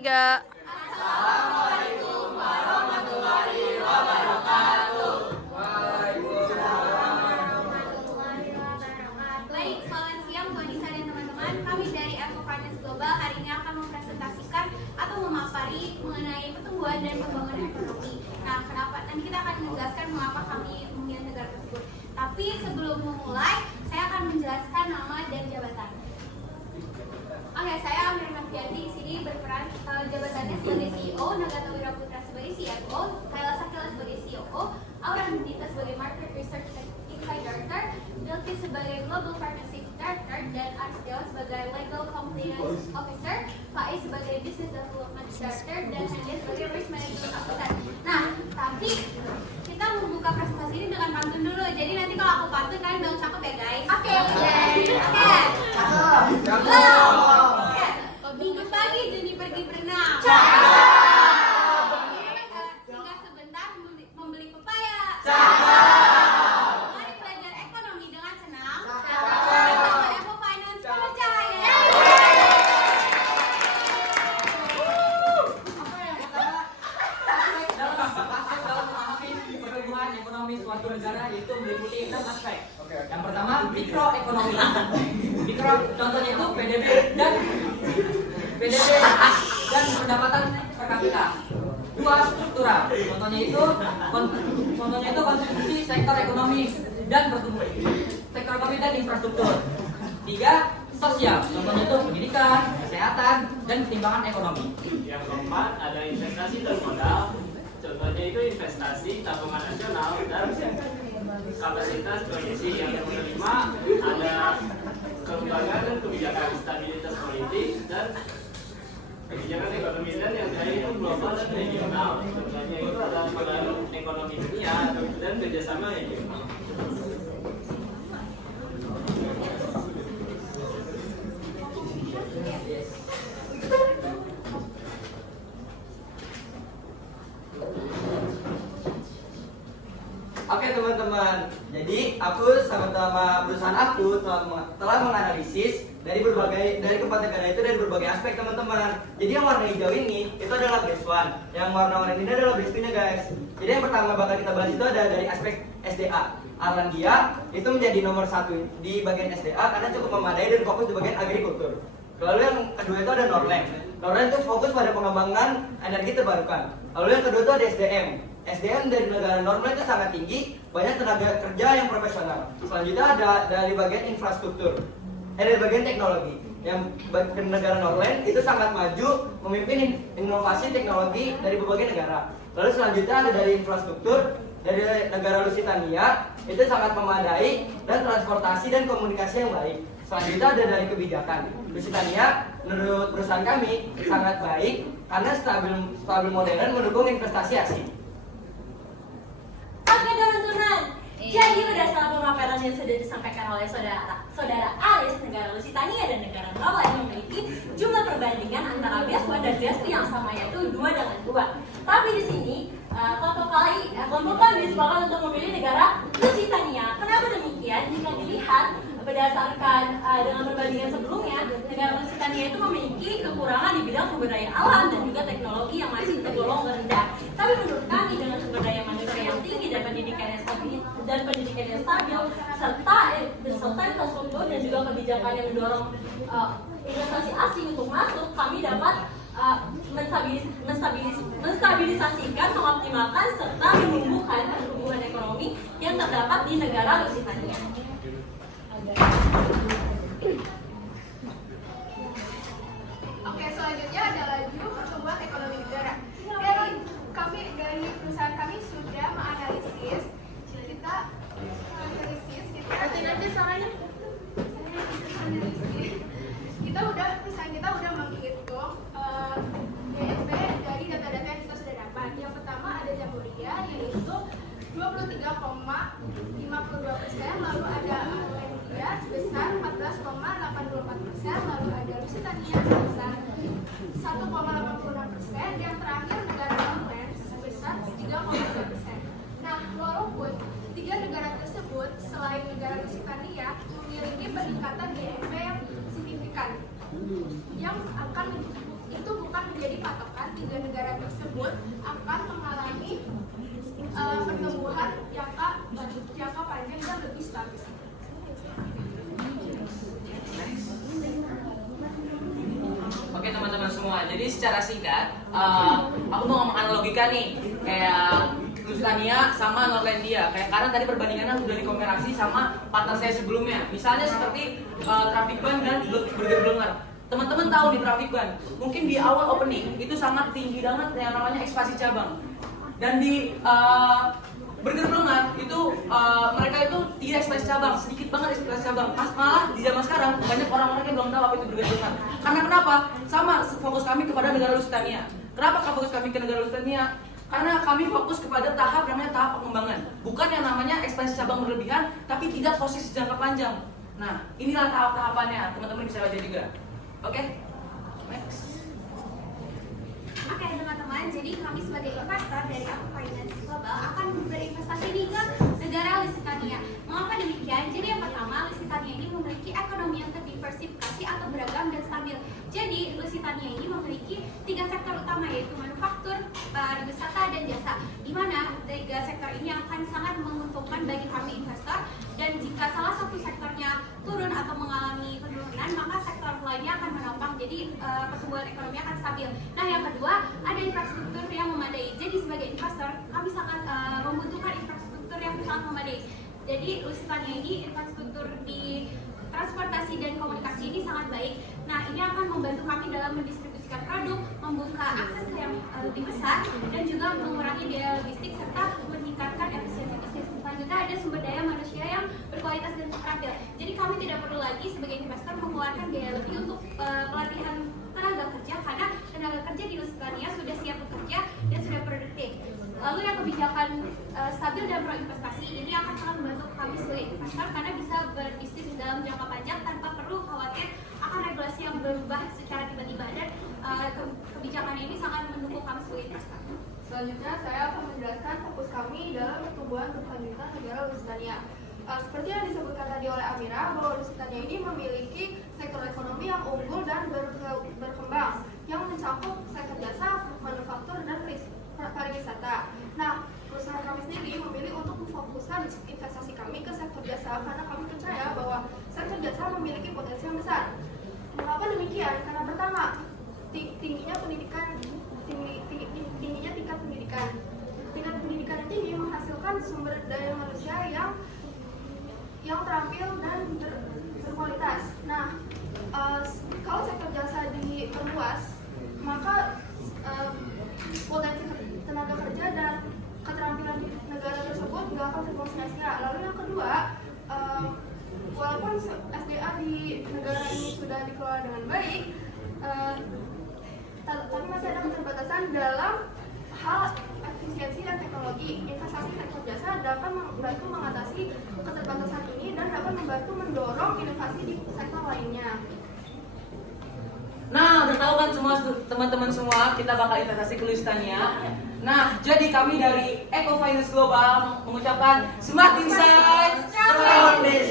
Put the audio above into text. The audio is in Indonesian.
Tiga. Assalamualaikum warahmatullahi wabarakatuh. Waalaikumsalam warahmatullahi wabarakatuh. Baik, selamat siang Bu Anissa dan teman-teman. Kami dari Eco Finance Global hari ini akan mempresentasikan atau memapari mengenai pertumbuhan dan pembangunan ekonomi. Nah, kenapa? Nanti kita akan menjelaskan mengapa kami memilih negara tersebut. Tapi sebelum memulai, saya akan menjelaskan nama dan jabatan. Oke, saya Amir Marfianti di sini berperan jabatannya sebagai CEO, Nagata Wiraputra sebagai CFO, Kayla Sakila sebagai COO, Aura Nandita sebagai Market Research Insight Director, Dilki sebagai Global Partnership Director, dan Arstio sebagai Legal Compliance Officer, Faiz sebagai Business Development Director, dan Hanya sebagai Risk Management Officer. Nah, tapi kita membuka presentasi ini dengan pantun dulu. Jadi nanti kalau aku pantun kalian bilang cakep ya guys. Oke. Minggu pagi Juni pergi berenang. Singgah sebentar membeli pepaya. Mari belajar ekonomi dengan senang. Bersama Eco Finance percaya. Dalam memahami pertumbuhan ekonomi suatu negara yaitu meliputi 6 aspek. Yang pertama mikroekonomi. Mikro contohnya itu PDB dan pendapatan per kapita. Dua, struktural. Contohnya itu kontribusi sektor ekonomi dan pertumbuhan sektor ekonomi dan infrastruktur. Tiga, sosial. Contohnya itu pendidikan, kesehatan, dan ketimbangan ekonomi. Yang keempat ada investasi dan modal. Contohnya itu investasi tabungan nasional dan kapasitas proyeksi. Yang kelima ada kelembagaan dan kebijakan stabilitas politik dan kebijakan ekonomi dan yang terakhir itu global dan regional. Contohnya itu adalah pengaruh ekonomi dunia dan kerjasama regional. Oke teman-teman, jadi aku sama perusahaan aku telah menganalisis dari keempat negara itu dari berbagai aspek teman-teman. Jadi yang warna hijau ini itu adalah base one, yang warna oranye ini adalah base two-nya guys. Jadi yang pertama bakal kita bahas itu ada dari aspek SDA. Arlandia itu menjadi nomor 1 di bagian SDA karena cukup memadai dan fokus di bagian agrikultur. Lalu yang kedua itu ada Norland. Norland itu fokus pada pengembangan energi terbarukan. Lalu yang kedua itu ada SDM. SDM dari negara Norland itu sangat tinggi, banyak tenaga kerja yang profesional. Selanjutnya ada dari bagian infrastruktur, dari bagian teknologi. Yang negara Norland itu sangat maju, memimpin inovasi teknologi dari berbagai negara. Lalu selanjutnya ada dari infrastruktur, dari negara Lusitania itu sangat memadai dan transportasi dan komunikasi yang baik. Selanjutnya ada dari kebijakan. Lusitania menurut perusahaan kami sangat baik karena stabil modern mendukung investasi asing. Oke teman-teman, jadi berdasarkan pemaparan yang sudah disampaikan oleh saudara Aris, negara Lusitania dan negara Norland memiliki jumlah perbandingan antara base 1 dan base 2 yang sama yaitu 2 dengan 2. Tapi di sini kelompok kami sepakat untuk memilih negara Lusitania. Kenapa demikian? Jika dilihat berdasarkan dengan perbandingan sebelumnya, negara Lusitania itu memiliki kekurangan di bidang sumber daya alam dan juga teknologi yang masih tergolong rendah. Tapi menurut kami dengan sumber daya manusia yang tinggi dan pendidikan yang stabil serta infrastruktur dan juga kebijakan yang mendorong investasi asing untuk masuk, kami dapat menstabilisasikan, mengoptimalkan serta menumbuhkan pertumbuhan ekonomi yang terdapat di negara Lusitania. Oke, selanjutnya ada laju pertumbuhan ekonomi negara. Dari perusahaan kami sudah menganalisis perusahaan kita udah menghitung GDP dari data-data yang kita sudah dapat. Yang pertama ada Jamburia yaitu 23,52%, lalu ada Arlandia sebesar 14,84%, lalu ada Lusitania sebesar 1,86%, yang terakhir negara Norland sebesar 3,2%. Nah, walaupun tiga negara tersebut selain negara Lusitania memiliki peningkatan GDP yang signifikan, yang akan itu bukan menjadi faktor tersebut akan mengalami pertumbuhan jangka panjang dan lebih stabil. Oke teman-teman semua, jadi secara singkat, aku mau ngomong analogikan nih, kayak Lusitania sama Norlandia. Kayak karena tadi perbandingannya sudah dikomparasi sama partner saya sebelumnya. Misalnya seperti Traffic Ban dan Burger Blenger. Teman-teman tahu nih Traffic Ban, mungkin di awal opening itu sangat tinggi banget yang namanya ekspansi cabang. Dan di Burger Blenger itu mereka itu tidak ekspansi cabang, sedikit banget ekspansi cabang. Malah di zaman sekarang banyak orang-orang yang belum tahu apa itu Burger Blenger. Karena kenapa? Sama fokus kami kepada negara Lusitania. Kenapa fokus kami ke negara Lusitania? Karena kami fokus kepada tahap namanya tahap pengembangan, bukan yang namanya ekspansi cabang berlebihan, tapi tidak posisi jangka panjang. Nah, inilah tahap-tahapannya, teman-teman bisa baca juga. Oke, next. Oke teman-teman, jadi kami sebagai investor dari Aku Finance Global akan berinvestasi nih ke negara Lusitania. Mengapa demikian? Jadi yang pertama, Lusitania ini memiliki ekonomi yang terdiversifikasi atau beragam dan stabil. Jadi Lusitania ini memiliki 3 sektor utama, yaitu manufaktur, pariwisata, dan jasa. Di mana 3 sektor ini akan sangat menguntungkan bagi kami investor. Dan jika salah satu sektornya turun atau mengalami penurunan, maka sektor lainnya akan menopang. Jadi pertumbuhan ekonomi akan stabil. Nah, yang kedua, ada infrastruktur yang memadai. Jadi sebagai investor, kami sangat membutuhkan infrastruktur yang sangat memadai. Jadi Lusitania ini infrastruktur di transportasi dan komunikasi ini sangat baik. Nah, ini akan membantu kami dalam mendistribusikan produk, membuka akses ke yang lebih besar, dan juga mengurangi biaya logistik serta meningkatkan efisiensi bisnis. Selanjutnya ada sumber daya manusia yang berkualitas dan terampil. Jadi kami tidak perlu lagi sebagai investor mengeluarkan biaya lebih untuk pelatihan tenaga kerja, karena tenaga kerja di Lusitania sudah siap bekerja dan sudah produktif. Lalu yang kebijakan stabil dan pro investasi ini akan sangat membantu kami sebagai investor karena bisa berbisnis dalam jangka panjang tanpa perlu khawatir akan regulasi yang berubah secara tiba-tiba, dan kebijakan ini sangat mendukung kami sebagai investor. Selanjutnya saya akan menjelaskan fokus kami dalam pertumbuhan berkelanjutan negara Lusitania. Seperti yang disebutkan tadi oleh Amira, bahwa Lusitania ini memiliki sektor ekonomi yang unggul dan berkembang yang mencakup sektor jasa, manufaktur, dan pariwisata. Nah, perusahaan kami sendiri memilih untuk memfokuskan investasi kami ke sektor jasa karena kami percaya bahwa sektor jasa memiliki potensi yang besar. Mengapa demikian? Karena pertama, tingginya tingkat pendidikan. Tingkat pendidikan yang tinggi menghasilkan sumber daya manusia yang terampil dan berkualitas. Nah, kalau sektor jasa diperluas, maka potensi tenaga kerja dan keterampilan negara tersebut nggak akan terbuang sia-sia. Lalu yang kedua, walaupun SDA di negara ini sudah dikelola dengan baik, tapi masih ada keterbatasan dalam hal efisiensi dan teknologi. Investasi sektor jasa dapat membantu mengatasi keterbatasan ini dan dapat membantu mendorong inovasi di sektor lainnya. Nah, udah tahu kan semua teman-teman semua kita bakal investasi ke Lusitania. Nah, jadi kami dari Eco Finance Global mengucapkan Smart Insight Foundation.